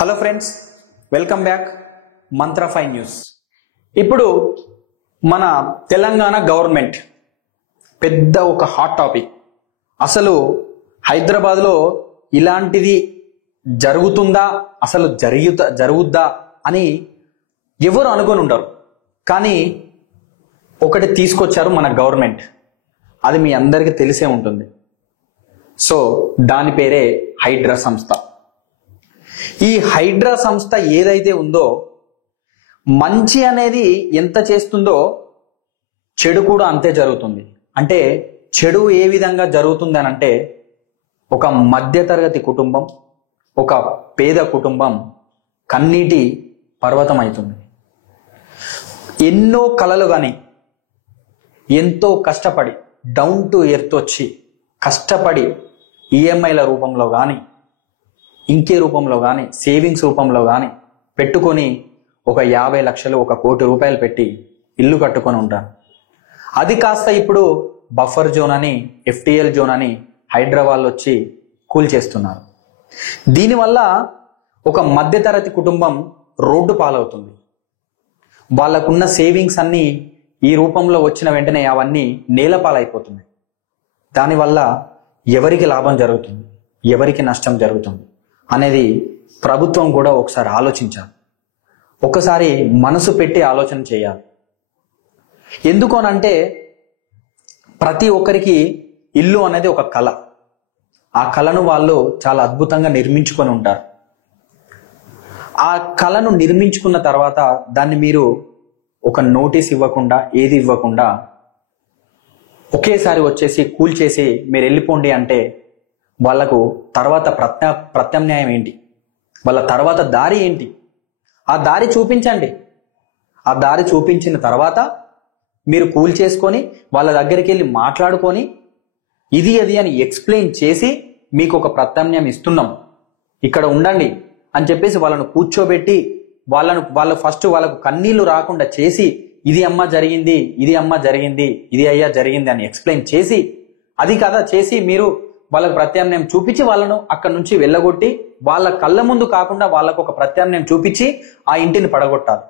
Hello friends, welcome back మంత్ర 5 news. ఇప్పుడు మన Telangana government పెద్ద ఒక హాట్ టాపిక్. అసలు హైదరాబాద్లో ఇలాంటిది జరుగుతుందా, అసలు జరుగుద్దా అని ఎవరు అనుకొని ఉంటారు. కానీ ఒకటి తీసుకొచ్చారు మన గవర్నమెంట్, అది మీ అందరికీ తెలిసే ఉంటుంది. సో దాని పేరే హైడ్రా సంస్థ. ఈ హైడ్రా సంస్థ ఏదైతే ఉందో, మంచి అనేది ఎంత చేస్తుందో చెడు కూడా అంతే జరుగుతుంది. అంటే చెడు ఏ విధంగా జరుగుతుంది అని అంటే, ఒక మధ్యతరగతి కుటుంబం, ఒక పేద కుటుంబం కన్నీటి పర్వతం అవుతుంది. ఎన్నో కలలు కానీ ఎంతో కష్టపడి డౌన్ టు ఎర్త్ వచ్చి కష్టపడి ఈఎంఐల రూపంలో కానీ, ఇంకే రూపంలో కానీ, సేవింగ్స్ రూపంలో కానీ పెట్టుకొని ఒక 50 లక్షలు, 1 కోటి రూపాయలు పెట్టి ఇల్లు కట్టుకొని ఉంటాను. అది కాస్త ఇప్పుడు బఫర్ జోన్ అని, FTL జోన్ అని హైదరాబాద్ వచ్చి కూల్చేస్తున్నారు. దీనివల్ల ఒక మధ్యతరగతి కుటుంబం రోడ్డు పాలవుతుంది. వాళ్ళకున్న సేవింగ్స్ అన్నీ ఈ రూపంలో వచ్చిన వెంటనే అవన్నీ నేలపాలైపోతున్నాయి. దానివల్ల ఎవరికి లాభం జరుగుతుంది, ఎవరికి నష్టం జరుగుతుంది అనేది ప్రభుత్వం కూడా ఒకసారి ఆలోచించాలి. ఒకసారి మనసు పెట్టి ఆలోచన చేయాలి. ఎందుకు అనంటే, ప్రతి ఒక్కరికి ఇల్లు అనేది ఒక కళ. ఆ కళను వాళ్ళు చాలా అద్భుతంగా నిర్మించుకొని ఉంటారు. ఆ కళను నిర్మించుకున్న తర్వాత దాన్ని మీరు ఒక నోటీస్ ఇవ్వకుండా, ఏది ఇవ్వకుండా ఒకేసారి వచ్చేసి కూల్చేసి మీరు వెళ్ళిపోండి అంటే, వాళ్ళకు తర్వాత ప్రత్యామ్నాయం ఏంటి, వాళ్ళ తర్వాత దారి ఏంటి? ఆ దారి చూపించండి. ఆ దారి చూపించిన తర్వాత మీరు కూల్ చేసుకొని వాళ్ళ దగ్గరికి వెళ్ళి మాట్లాడుకొని ఇది అది అని ఎక్స్ప్లెయిన్ చేసి, మీకు ఒక ప్రత్యామ్నాయం ఇస్తున్నాం, ఇక్కడ ఉండండి అని చెప్పేసి వాళ్ళను కూర్చోబెట్టి వాళ్ళు ఫస్ట్ వాళ్ళకు కన్నీళ్లు రాకుండా చేసి, ఇది అమ్మ జరిగింది, ఇది అమ్మ జరిగింది, ఇది అయ్యా జరిగింది అని ఎక్స్ప్లెయిన్ చేసి, అది కదా చేసి మీరు వాళ్ళకు ప్రత్యామ్నాయం చూపించి వాళ్ళను అక్కడ నుంచి వెళ్ళగొట్టి, వాళ్ళ కళ్ళ ముందు కాకుండా వాళ్ళకు ఒక ప్రత్యామ్నాయం చూపించి ఆ ఇంటిని పడగొట్టాలి.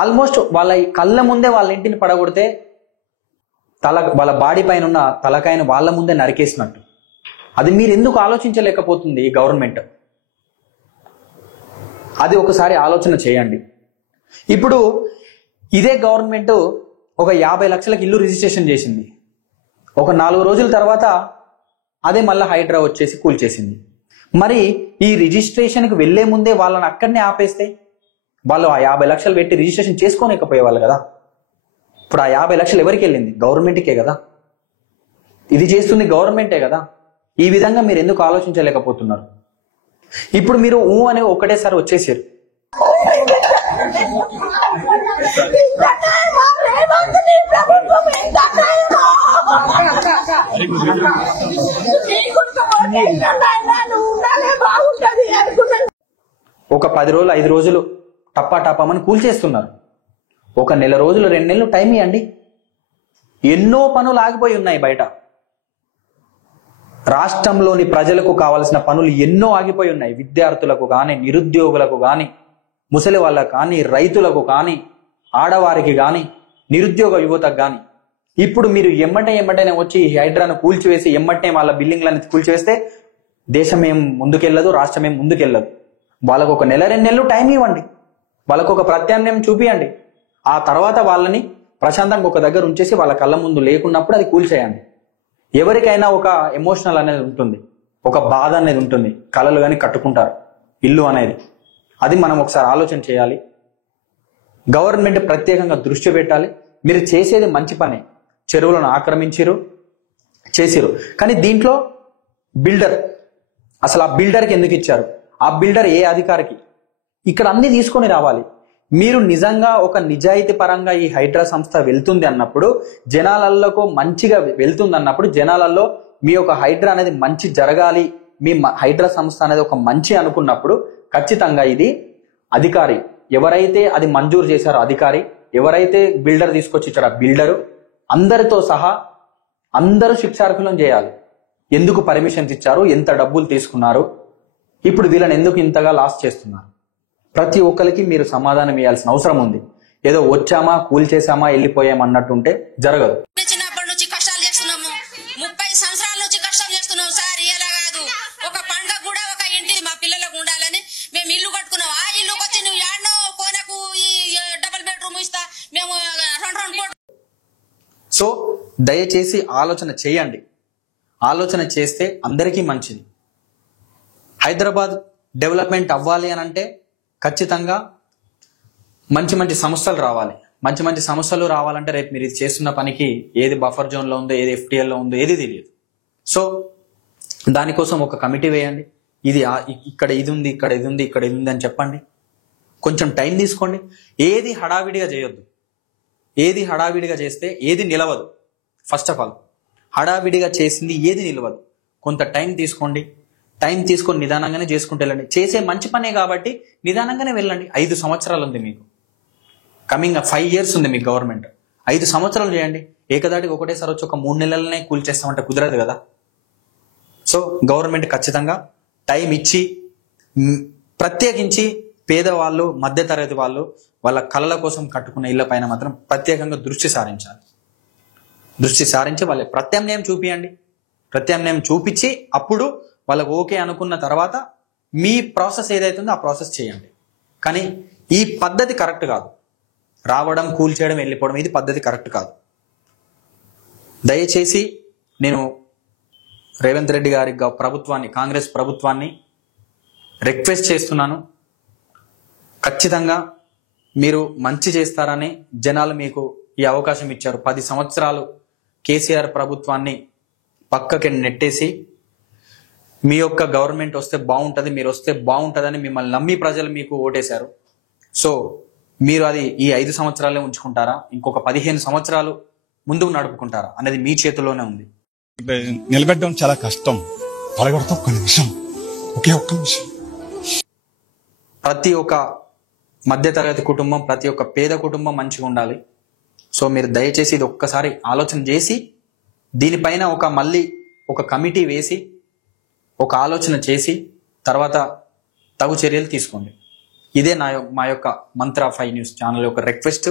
ఆల్మోస్ట్ వాళ్ళ కళ్ళ ముందే వాళ్ళ ఇంటిని పడగొడితే వాళ్ళ బాడీ పైన ఉన్న తలకాయను వాళ్ళ ముందే నరికేసినట్టు. అది మీరు ఎందుకు ఆలోచించలేకపోతుంది ఈ గవర్నమెంట్? అది ఒకసారి ఆలోచన చేయండి. ఇప్పుడు ఇదే గవర్నమెంట్ ఒక 50 లక్షలకు ఇల్లు రిజిస్ట్రేషన్ చేసింది. ఒక 4 రోజుల తర్వాత అదే మళ్ళీ హైడ్రా వచ్చేసి కూల్చేసింది. మరి ఈ రిజిస్ట్రేషన్కి వెళ్లే ముందే వాళ్ళని అక్కడనే ఆపేస్తే వాళ్ళు ఆ 50 లక్షలు పెట్టి రిజిస్ట్రేషన్ చేసుకోలేకపోయేవాళ్ళు కదా. ఇప్పుడు ఆ 50 లక్షలు ఎవరికి వెళ్ళింది? గవర్నమెంట్కే కదా. ఇది చేస్తుంది గవర్నమెంటే కదా. ఈ విధంగా మీరు ఎందుకు ఆలోచించలేకపోతున్నారు? ఇప్పుడు మీరు అని ఒకటేసారి వచ్చేసారు. ఒక 10 రోజులు 5 రోజులు టప్పామని కూల్చేస్తున్నారు. ఒక నెల రోజులు 2 నెలలు టైం ఇవ్వండి. ఎన్నో పనులు ఆగిపోయి ఉన్నాయి బయట. రాష్ట్రంలోని ప్రజలకు కావలసిన పనులు ఎన్నో ఆగిపోయి ఉన్నాయి. విద్యార్థులకు కానీ, నిరుద్యోగులకు కానీ, ముసలి వాళ్ళకు కానీ, రైతులకు కానీ, ఆడవారికి కానీ, నిరుద్యోగ యువతకు కానీ. ఇప్పుడు మీరు ఎమ్మటనే వచ్చి హైడ్రాను కూల్చివేసి ఎమ్మటనే వాళ్ళ బిల్డింగ్లను కూల్చివేస్తే దేశం ఏం ముందుకెళ్ళదు, రాష్ట్రం ఏం ముందుకెళ్ళదు. వాళ్ళకు ఒక నెల 2 నెలలు టైం ఇవ్వండి. వాళ్ళకు ఒక ప్రత్యామ్నాయం చూపియండి. ఆ తర్వాత వాళ్ళని ప్రశాంతంగా ఒక దగ్గర ఉంచేసి వాళ్ళ కళ్ళ ముందు లేకున్నప్పుడు అది కూల్చేయండి. ఎవరికైనా ఒక ఎమోషనల్ అనేది ఉంటుంది, ఒక బాధ అనేది ఉంటుంది. కళలు కానీ కట్టుకుంటారు ఇల్లు అనేది. అది మనం ఒకసారి ఆలోచన చేయాలి. గవర్నమెంట్ ప్రత్యేకంగా దృష్టి పెట్టాలి. మీరు చేసేది మంచి పనే, చెరువులను ఆక్రమించిరు చేసిరు. కానీ దీంట్లో బిల్డర్, అసలు ఆ బిల్డర్కి ఎందుకు ఇచ్చారు? ఆ బిల్డర్ ఏ అధికారికి? ఇక్కడ అన్ని తీసుకొని రావాలి. మీరు నిజంగా ఒక నిజాయితీ పరంగా ఈ హైడ్రా సంస్థ వెళ్తుంది అన్నప్పుడు, జనాలకు మంచిగా వెళ్తుంది అన్నప్పుడు, జనాలలో మీ యొక్క హైడ్రా అనేది మంచి జరగాలి, మీ హైడ్రా సంస్థ అనేది ఒక మంచి అనుకున్నప్పుడు ఖచ్చితంగా ఇది అధికారి ఎవరైతే అది మంజూరు చేశారో అధికారి, ఎవరైతే బిల్డర్ తీసుకొచ్చి ఇచ్చారో ఆ బిల్డరు, అందరితో సహా అందరూ శిక్షార్హులను చేయాలి. ఎందుకు పర్మిషన్స్ ఇచ్చారు, ఎంత డబ్బులు తీసుకున్నారు, ఇప్పుడు వీళ్ళని ఎందుకు ఇంతగా లాస్ చేస్తున్నారు? ప్రతి ఒక్కరికి మీరు సమాధానం ఇవ్వాల్సిన అవసరం ఉంది. ఏదో వచ్చామా కూల్చేసామా వెళ్ళిపోయాం అన్నట్టుంటే జరగదు. చిన్నప్పటి నుంచి కష్టాలు చేస్తున్నాము, 30 సంవత్సరాల నుంచి కష్టాలు చేస్తున్నాము సార్. ఇలా కాదు, ఒక పండుగ కూడా ఒక ఇంటి మా పిల్లలకు ఉండాలని మేము ఇల్లు కట్టుకున్నాం. ఆ ఇల్లుకి వచ్చి నువ్వు యాడ్నో కోనకు ఈ డబుల్ బెడ్రూమ్ ఇస్తా మేము 2 కోట్లు. సో దయచేసి ఆలోచన చేయండి. ఆలోచన చేస్తే అందరికీ మంచిది. హైదరాబాద్ డెవలప్మెంట్ అవ్వాలి అని అంటే ఖచ్చితంగా మంచి మంచి సంస్థలు రావాలి. మంచి మంచి సంస్థలు రావాలంటే రేపు మీరు ఇది చేస్తున్న పనికి ఏది బఫర్ జోన్లో ఉందో, ఏది FTLలో ఉందో ఏది తెలియదు. సో దానికోసం ఒక కమిటీ వేయండి. ఇది ఇక్కడ ఇది ఉంది, ఇక్కడ ఇది ఉంది, ఇక్కడ ఇది ఉంది అని చెప్పండి. కొంచెం టైం తీసుకోండి. ఏది హడావిడిగా చేయొద్దు. ఏది హడావిడిగా చేస్తే ఏది నిలవదు. ఫస్ట్ ఆఫ్ ఆల్ హడావిడిగా చేసింది ఏది నిలవదు. కొంత టైం తీసుకోండి. టైం తీసుకొని నిదానంగానే చేసుకుంటూ వెళ్ళండి. చేసే మంచి పనే కాబట్టి నిదానంగానే వెళ్ళండి. 5 సంవత్సరాలు ఉంది మీకు, కమింగ్ 5 years ఉంది మీకు గవర్నమెంట్. 5 సంవత్సరాలు చేయండి. ఏకదాటికి ఒకటేసారి వచ్చి ఒక 3 నెలలనే కూల్చేస్తామంటే కుదరదు కదా. సో గవర్నమెంట్ ఖచ్చితంగా టైం ఇచ్చి, ప్రత్యేకించి పేదవాళ్ళు, మధ్యతరగతి వాళ్ళు వాళ్ళ కళల కోసం కట్టుకున్న ఇళ్ల పైన మాత్రం ప్రత్యేకంగా దృష్టి సారించాలి. దృష్టి సారించి వాళ్ళ ప్రత్యామ్నాయం చూపియండి. ప్రత్యామ్నాయం చూపించి అప్పుడు వాళ్ళకు ఓకే అనుకున్న తర్వాత మీ ప్రాసెస్ ఏదైతుందో ఆ ప్రాసెస్ చేయండి. కానీ ఈ పద్ధతి కరెక్ట్ కాదు. రావడం, కూల్చేయడం, వెళ్ళిపోవడం, ఇది పద్ధతి కరెక్ట్ కాదు. దయచేసి నేను రేవంత్ రెడ్డి గారి ప్రభుత్వాన్ని, కాంగ్రెస్ ప్రభుత్వాన్ని రిక్వెస్ట్ చేస్తున్నాను. ఖచ్చితంగా మీరు మంచి చేస్తారని జనాలు మీకు ఈ అవకాశం ఇచ్చారు. 10 సంవత్సరాలు కేసీఆర్ ప్రభుత్వాన్ని పక్కకి నెట్టేసి మీ యొక్క గవర్నమెంట్ వస్తే బాగుంటుంది, మీరు వస్తే బాగుంటుందని మిమ్మల్ని నమ్మి ప్రజలు మీకు ఓటేశారు. సో మీరు అది ఈ 5 సంవత్సరాలే ఉంచుకుంటారా, ఇంకొక 15 సంవత్సరాలు ముందుకు నడుపుకుంటారా అనేది మీ చేతిలోనే ఉంది. నిలబెట్టడం చాలా కష్టం. పడగొడతాం ఒక్క నిమిషం, ఒకే ఒక్క నిమిషం. ప్రతి ఒక్క మధ్యతరగతి కుటుంబం, ప్రతి ఒక్క పేద కుటుంబం మంచిగా ఉండాలి. సో మీరు దయచేసి ఇది ఒక్కసారి ఆలోచన చేసి దీనిపైన మళ్ళీ ఒక కమిటీ వేసి ఒక ఆలోచన చేసి తర్వాత తగు చర్యలు తీసుకోండి. ఇదే మా యొక్క మంత్ర 5 న్యూస్ ఛానల్ యొక్క రిక్వెస్ట్,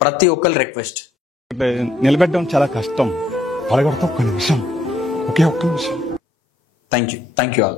ప్రతి ఒక్కరి రిక్వెస్ట్. నిలబెట్టడం చాలా కష్టం. పడగొడతాం ఒక్క నిమిషం, ఒకే ఒక్క నిమిషం. Thank you all.